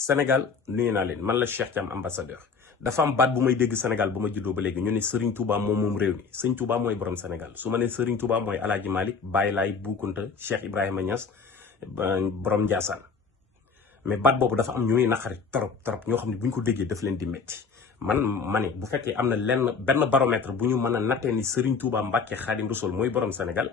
Sénégal nuyu naa leen man la Cheikh Thiam ambassadeur dafa am baat bu may dégg Sénégal bu ma juddoo ba léegi ñu ne Serigne Touba moom réew mi Serigne Touba mooy borom Sénégal su ma nee Serigne Touba mooy El Hadj Malick Baye Laye Boukounta Cheikh Ibrahima Niass borom Ndiassane mais baat boobu dafa am ñu muy naqari trop ñoo xam ne bu ñu ko déggee daf leen di métti ma ne bu fekkee am na benn baromètre bu ñu mën a nattee ni Serigne Touba Mbacké Khadim Rassoul mooy borom Sénégal.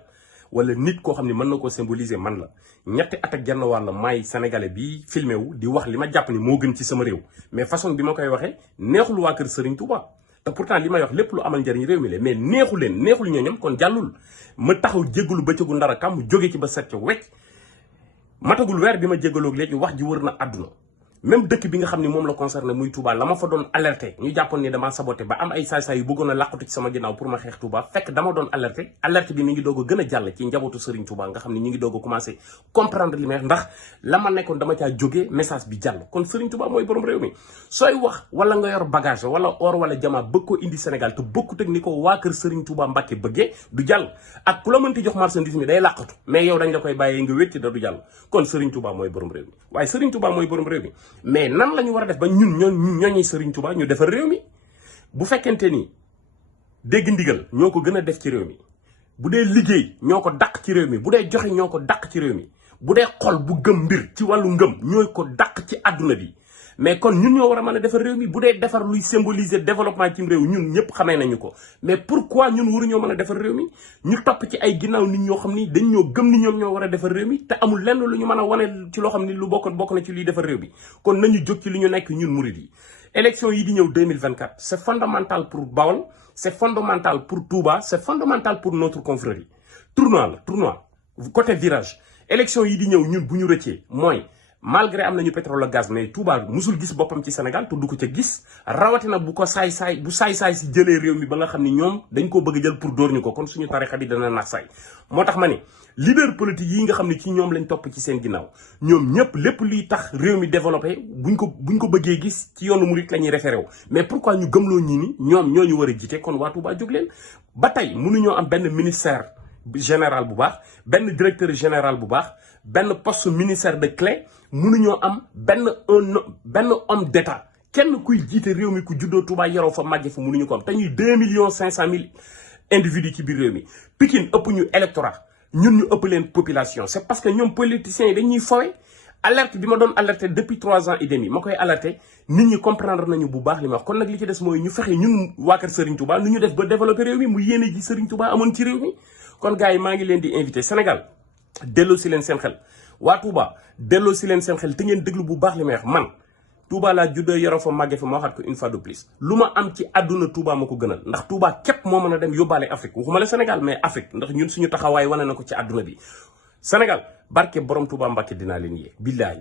wala nit koo xam ne mën na koo symboliser man la ñetti at ak genn wàll maay sénégalais bi filmé wu di wax li ma jàpp ni moo gën ci sama réew mais façon bi ma koy waxee neexul waa kër Serigne Touba te pourtant li may wax lépp lu amal njëriñ réew mi la mais neexul ñooñam kon jàllul ma taxaw jéggalu bëccëgu ndara kam mu jóge ci ba set ca wecc matagul weer bi ma jéggaloog léegi wax ji wër na àdduna même dëkk bi nga xam ne moom la concerné muy Touba la ma fa doon alerté ñu jàppoon ni damaa saboté ba am ay saay-saay yu bëggoon a làqatu ci sama ginnaaw pour ma xeex Touba fekk dama doon alerté alerte bi mi ngi doog a gën a jàll ci njabootu Serigne Touba nga xam ne ñu ngi doog a commencé comprendre li may wax ndax la ma nekkoon dama caa jógee message bi jàll kon Serigne Touba mooy borom réew mi sooy wax wala nga yor bagage wala or wala jamaa bëgg ko indi Sénégal te bokkut ak ni ko waa kër Serigne Touba Mbacké bëggee du jàll ak ku la mënti jox marchandise mi day làqatu mais yow dañ la koy bàyyee nga wétti da du jàll kon Serigne Touba mooy borom réew mi waaye Serigne Touba mooy borom réew mi mais nan lañu war a def ba ñooñi Serigne Touba ñu defar réew mi bu fekkente ni dégg ndigal ñoo ko gën a def ci réew mi bu dee liggéey ñoo ko dàq ci réew mi bu dee joxe ñoo ko dàq ci réew mi bu dee xol bu gëm mbir ci wàllu ngëm ñooy ko dàq ci àdduna bi mais kon ñun ñoo war a mën a defar réew mi bu dee defar luy symboliser développement ci réew ñun ñëpp xamee nañu ko mais pourquoi ñun waruñoo mën a defar réew mi ñu topp ci ay ginnaaw nit ñoo xam ni dañ ñoo gëm ni ñoom ñoo war a defar réew mi te amul lenn lu ñu mën a wane ci loo xam ni lu bokk na ci luy defar réew mi kon nañu jóg ci li ñu nekk ñun murid yi élection yi di ñëw 2024 c'est fondamental pour Bawol c'est fondamental pour Touba c'est fondamental pour notre confrérie tournoi côté virage élection yi di ñëw ñun bu ñu rëccee mooy malgré am nañu pétrole ak gaz mais Touba musul gis boppam ci Sénégal te du ko ca gis rawatina bu saay-saay si jëlee réew mi ba nga xam ni ñoom dañ ko bëgg a jël pour dóor ñu ko kon suñu tarixa bi dana nax saay moo tax ma ne leader politique yi nga xam ne ci ñoom lañ topp ci seen ginnaaw ñoom ñëpp lépp liy tax réew mi développé buñ ko bëggee gis ci yoonu murit la ñuy référé wu mais pourquoi ñu gëmloo ñii ni ñoom ñoo ñu war a jiite kon waa Touba jóg leen ba tey mënuñoo am benn ministère général bu baax benn directeur général bu baax benn poste ministère de clé mënuñoo am benn homme d'état kenn kuy jiite réew mi ku juddoo Touba yaroo fa màgge fa mënuñu ko am te ñuy 2,5 millions individus ci biir réew mi Pikine ëpp ñu électorat ñun ñu ëpp leen population c'est parce que ñoom politiciens yi dañuy fowe alerte bi ma doon alerté depuis 3 ans et demi ma koy alerté nit ñi comprendre nañu bu baax li ma wax kon nag li ci des mooy ñu fexe ñun waa kër Serigne Touba nu ñu def ba développer réew mi mu yéene ji Serigne Touba amoon ci réew mi kon gars yi maa ngi leen di invité Sénégal delloo si leen seen xel waa Touba delloo si leen seen xel te ngeen déglu bu baax li may wax man Touba laa juddoo yoroo fa màgge fa ma waxaat ko une fois de plus lu ma am ci àdduna Touba ma ko gënal ndax Touba képp moo mën a dem yóbbaale Afrique waxuma la Sénégal mais Afrique ndax ñun suñu taxawaay wane na ko ci àdduna bi Sénégal barke borom Touba Mbacké dinaa leen yee billaahi